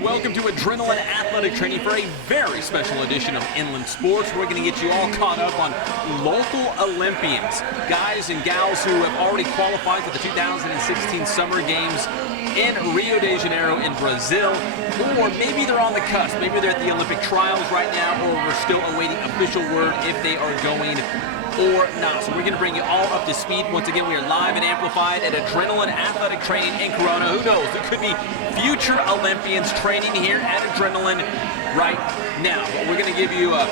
and welcome to Adrenaline Athletic Training for a very special edition of Inland Sports. We're going to get you all caught up on local Olympians, guys and gals who have already qualified for the 2016 Summer Games in Rio de Janeiro in Brazil, or maybe they're on the cusp. Maybe they're at the Olympic trials right now, or we're still awaiting official word if they are going or not. So we're going to bring you all up to speed. Once again, we are live and amplified at Adrenaline Athletic Training in Corona. Who knows? There could be future Olympians training here at Adrenaline right now. But we're going to give you a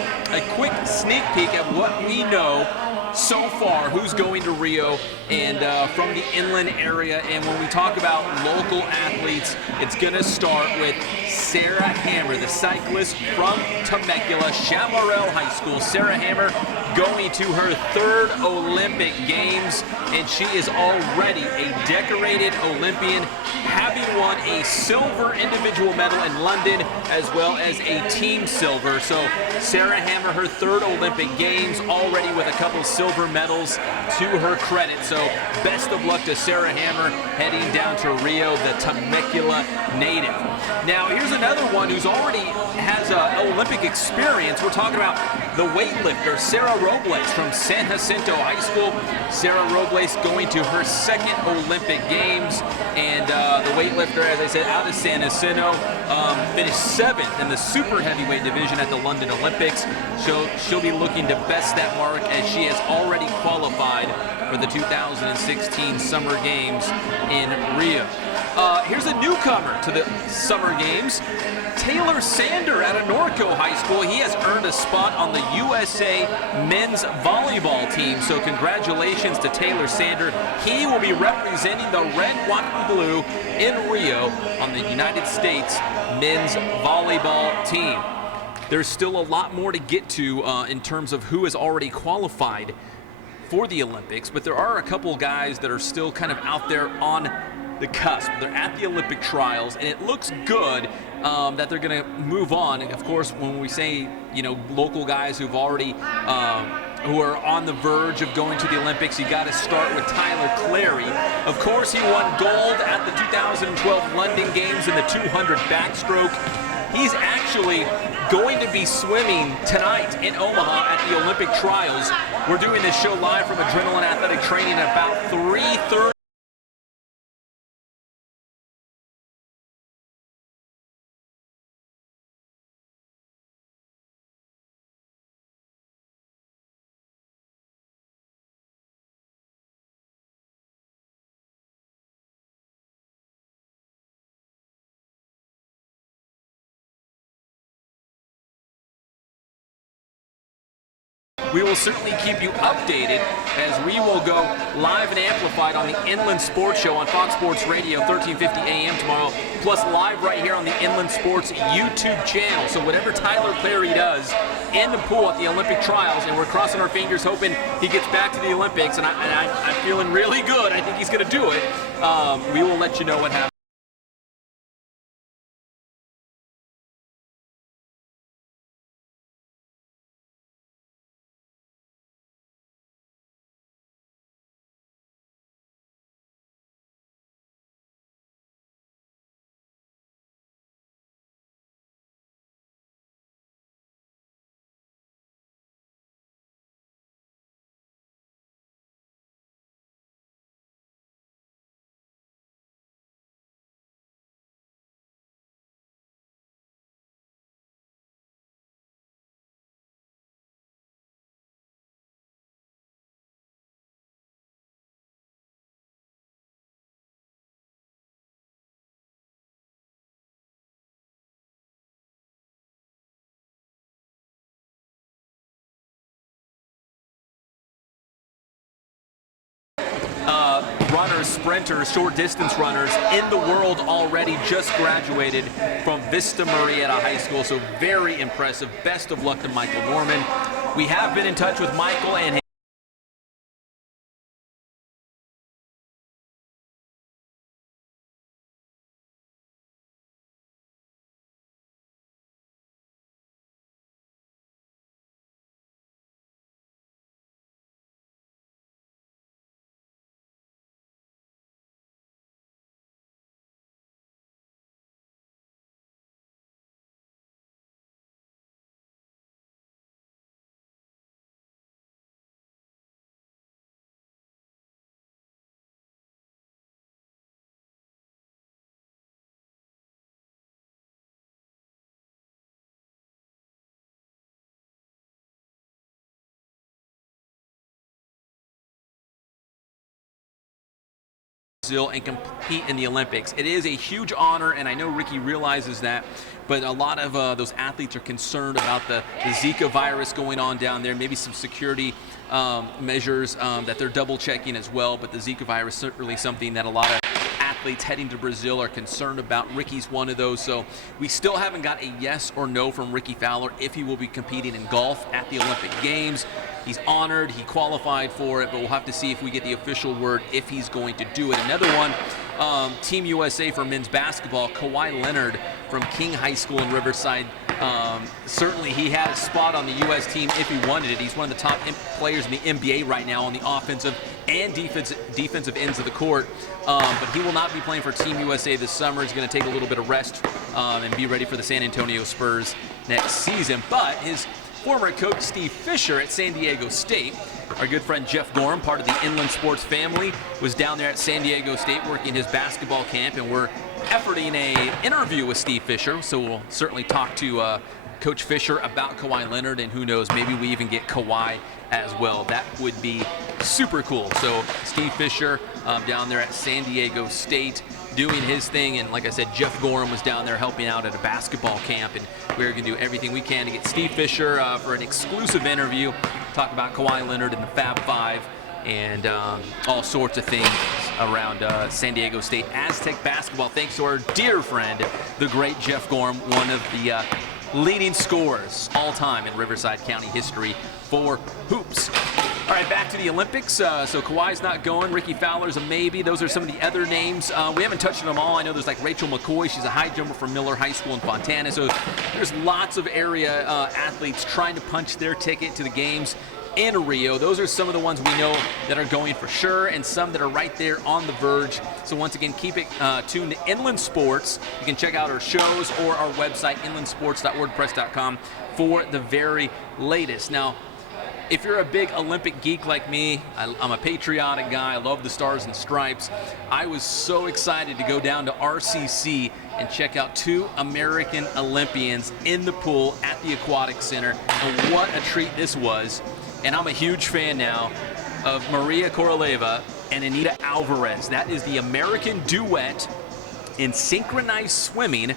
quick sneak peek at what we know so far, who's going to Rio and from the inland area. And when we talk about local athletes, it's going to start with Sarah Hammer, the cyclist from Temecula, Chaparral High School. Sarah Hammer going to her third Olympic Games, and she is already a decorated Olympian, having won a silver individual medal in London as well as a team silver. So Sarah Hammer, her third Olympic Games, already with a couple silver medals to her credit. So best of luck to Sarah Hammer heading down to Rio, the Temecula native. Now here's another one who's already has Olympic experience. We're talking about the weightlifter, Sarah Robles from San Jacinto High School. Sarah Robles going to her second Olympic Games, and the weightlifter, as I said, out of San Jacinto, finished 7th in the super heavyweight division at the London Olympics. She'll be looking to best that mark as she has already qualified for the 2016 Summer Games in Rio. Here's a newcomer to the Summer Games, Tyler Sander out of Norco High School. He has earned a spot on the USA men's volleyball team, so congratulations to Tyler Sander. He will be representing the red, white, and blue in Rio on the United States men's volleyball team. There's still a lot more to get to in terms of who has already qualified for the Olympics, but there are a couple guys that are still kind of out there on the cusp. They're at the Olympic trials, and it looks good that they're going to move on. And of course, when we say, you know, local guys who've already who are on the verge of going to the Olympics, you got to start with Tyler Clary. Of course, he won gold at the 2012 London Games in the 200 backstroke. He's actually going to be swimming tonight in Omaha at the Olympic trials. We're doing this show live from Adrenaline Athletic Training at about 3:30. We will certainly keep you updated as we will go live and amplified on the Inland Sports Show on Fox Sports Radio, 1350 AM tomorrow, plus live right here on the Inland Sports YouTube channel. So whatever Tyler Clary does in the pool at the Olympic trials, and we're crossing our fingers hoping he gets back to the Olympics, and I'm feeling really good. I think he's going to do it. We will let you know what happens. Runners, sprinters, short distance runners in the world already, just graduated from Vista Murrieta High School. So very impressive. Best of luck to Michael Norman. We have been in touch with Michael and Brazil and compete in the Olympics. It is a huge honor, and I know Ricky realizes that, but a lot of those athletes are concerned about the Zika virus going on down there, maybe some security measures that they're double checking as well, but the Zika virus is certainly something that a lot of athletes heading to Brazil are concerned about. Ricky's one of those, so we still haven't got a yes or no from Ricky Fowler if he will be competing in golf at the Olympic Games. He's honored, he qualified for it, but we'll have to see if we get the official word if he's going to do it. Another one, Team USA for men's basketball, Kawhi Leonard from King High School in Riverside. Certainly he had a spot on the U.S. team if he wanted it. He's one of the top players in the NBA right now on the offensive and defensive ends of the court. But he will not be playing for Team USA this summer. He's going to take a little bit of rest and be ready for the San Antonio Spurs next season. But his former coach Steve Fisher at San Diego State, our good friend Jeff Gorham, part of the Inland Sports family, was down there at San Diego State working his basketball camp, and we're efforting an interview with Steve Fisher, so we'll certainly talk to Coach Fisher about Kawhi Leonard, and who knows, maybe we even get Kawhi as well. That would be super cool. So Steve Fisher down there at San Diego State doing his thing, and like I said, Jeff Gorham was down there helping out at a basketball camp, and we're going to do everything we can to get Steve Fisher for an exclusive interview, talk about Kawhi Leonard and the Fab Five, and all sorts of things around San Diego State Aztec basketball, thanks to our dear friend, the great Jeff Gorham, one of the leading scorers all time in Riverside County history for hoops. All right, back to the Olympics. So Kawhi's not going. Ricky Fowler's a maybe. Those are some of the other names. We haven't touched on them all. I know there's like Rachel McCoy. She's a high jumper from Miller High School in Fontana. So there's lots of area athletes trying to punch their ticket to the games in Rio. Those are some of the ones we know that are going for sure, and some that are right there on the verge. So once again, keep it tuned to Inland Sports. You can check out our shows or our website, inlandsports.wordpress.com, for the very latest. Now, if you're a big Olympic geek like me, I'm a patriotic guy, I love the Stars and Stripes. I was so excited to go down to RCC and check out 2 American Olympians in the pool at the Aquatic Center, and what a treat this was. And I'm a huge fan now of Mariya Koroleva and Anita Alvarez. That is the American duet in synchronized swimming.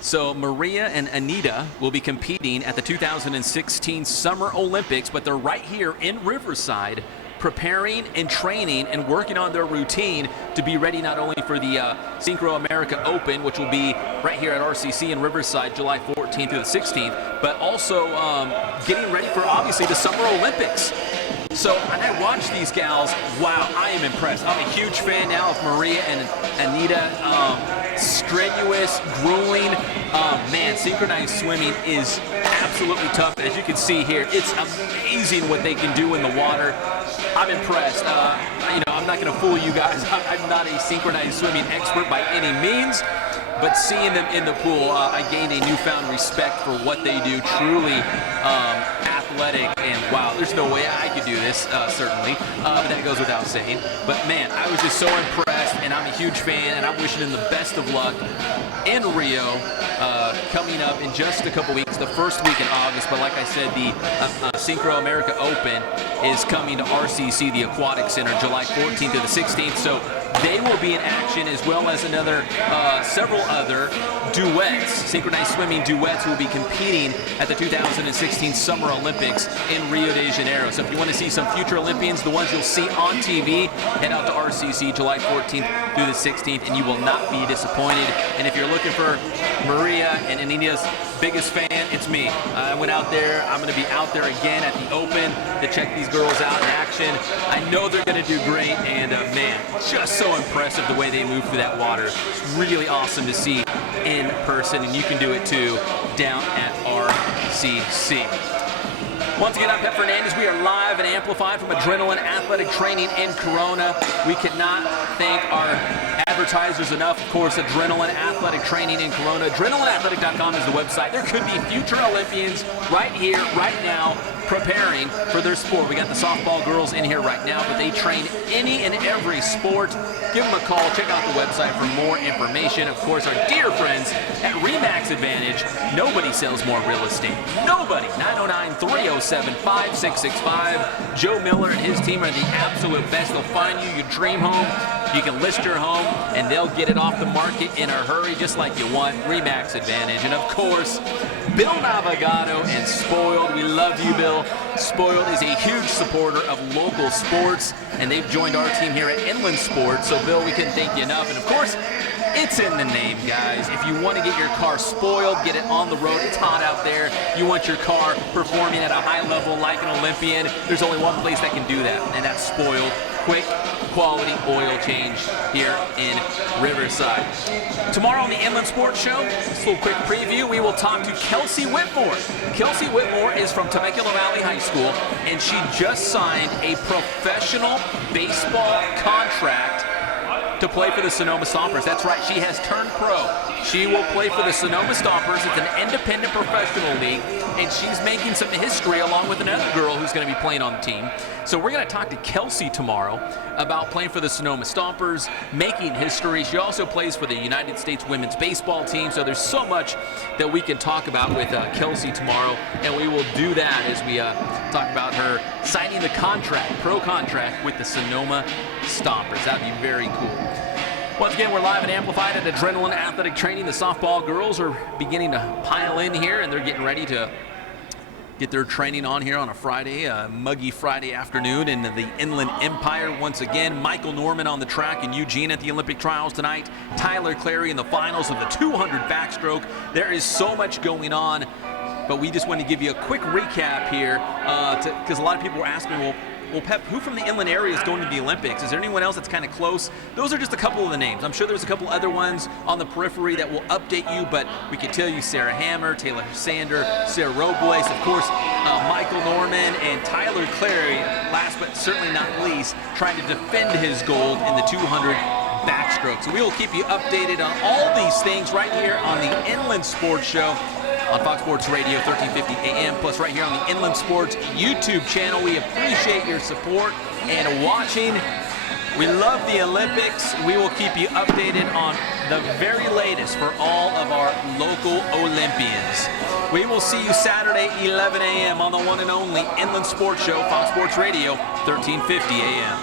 So Mariya and Anita will be competing at the 2016 Summer Olympics, but they're right here in Riverside, preparing and training and working on their routine to be ready not only for the Synchro America Open, which will be right here at RCC in Riverside, July 14th through the 16th, but also getting ready for, obviously, the Summer Olympics. So when I watch these gals, wow, I am impressed. I'm a huge fan now of Mariya and Anita. Strenuous, grueling. Man, synchronized swimming is absolutely tough. As you can see here, it's amazing what they can do in the water. I'm impressed. I'm not going to fool you guys. I'm not a synchronized swimming expert by any means, but seeing them in the pool, I gained a newfound respect for what they do. Truly athletic, and wow, there's no way I could do this, certainly. That goes without saying. But man, I was just so impressed, and I'm a huge fan, and I'm wishing them the best of luck in Rio, coming up in just a couple weeks, the first week in August. But like I said, the Synchro America Open is coming to RCC, the Aquatic Center, July 14th to the 16th. So they will be in action, as well as several other duets, synchronized swimming duets, will be competing at the 2016 Summer Olympics in Rio de Janeiro. So if you want to see some future Olympians, the ones you'll see on TV, head out to RCC July 14th through the 16th, and you will not be disappointed. And if you're looking for Mariya and Anita's biggest fan, it's me. I went out there. I'm going to be out there again at the Open to check these girls out in action. I know they're going to do great, and man, just so impressive the way they move through that water. It's really awesome to see in person, and you can do it too down at RCC. Once again, I'm Pep Fernandez. We are live and amplified from Adrenaline Athletic Training in Corona. We cannot thank our advertisers enough. Of course, Adrenaline Athletic Training in Corona. AdrenalineAthletic.com is the website. There could be future Olympians right here, right now, preparing for their sport. We got the softball girls in here right now, but they train any and every sport. Give them a call. Check out the website for more information. Of course, our dear friends at Remax Advantage. Nobody sells more real estate. Nobody. 909-307-5665. Joe Miller and his team are the absolute best. They'll find you your dream home. You can list your home, and they'll get it off the market in a hurry, just like you want. Remax Advantage. And, of course, Bill Navigado and Spoiled. We love you, Bill. Spoiled is a huge supporter of local sports, and they've joined our team here at Inland Sports. So, Bill, we couldn't thank you enough. And, of course, it's in the name, guys. If you want to get your car spoiled, get it on the road, it's hot out there, you want your car performing at a high level like an Olympian, there's only one place that can do that, and that's Spoiled. Quick, quality oil change here in Riverside. Tomorrow on the Inland Sports Show, just a little quick preview, we will talk to Kelsey Whitmore. Kelsey Whitmore is from Temecula Valley High School, and she just signed a professional baseball contract to play for the Sonoma Stompers. That's right, she has turned pro. She will play for the Sonoma Stompers. It's an independent professional league, and she's making some history along with another girl who's going to be playing on the team. So we're going to talk to Kelsey tomorrow about playing for the Sonoma Stompers, making history. She also plays for the United States women's baseball team, so there's so much that we can talk about with Kelsey tomorrow, and we will do that as we talk about her signing the contract, pro contract with the Sonoma Stompers. That'd be very cool. Once again, we're live and amplified at Adrenaline Athletic Training. The softball girls are beginning to pile in here, and they're getting ready to get their training on here on a Friday, a muggy Friday afternoon in the Inland Empire. Once again, Michael Norman on the track in Eugene at the Olympic trials tonight. Tyler Clary in the finals of the 200 backstroke. There is so much going on, but we just want to give you a quick recap here because a lot of people were asking, well, Pep, who from the inland area is going to the Olympics? Is there anyone else that's kind of close? Those are just a couple of the names. I'm sure there's a couple other ones on the periphery that will update you, but we can tell you Sarah Hammer, Taylor Sander, Sarah Robles, of course, Michael Norman, and Tyler Clary, last but certainly not least, trying to defend his gold in the 200 backstroke. So we will keep you updated on all these things right here on the Inland Sports Show on Fox Sports Radio, 1350 AM, plus right here on the Inland Sports YouTube channel. We appreciate your support and watching. We love the Olympics. We will keep you updated on the very latest for all of our local Olympians. We will see you Saturday, 11 a.m. on the one and only Inland Sports Show, Fox Sports Radio, 1350 AM.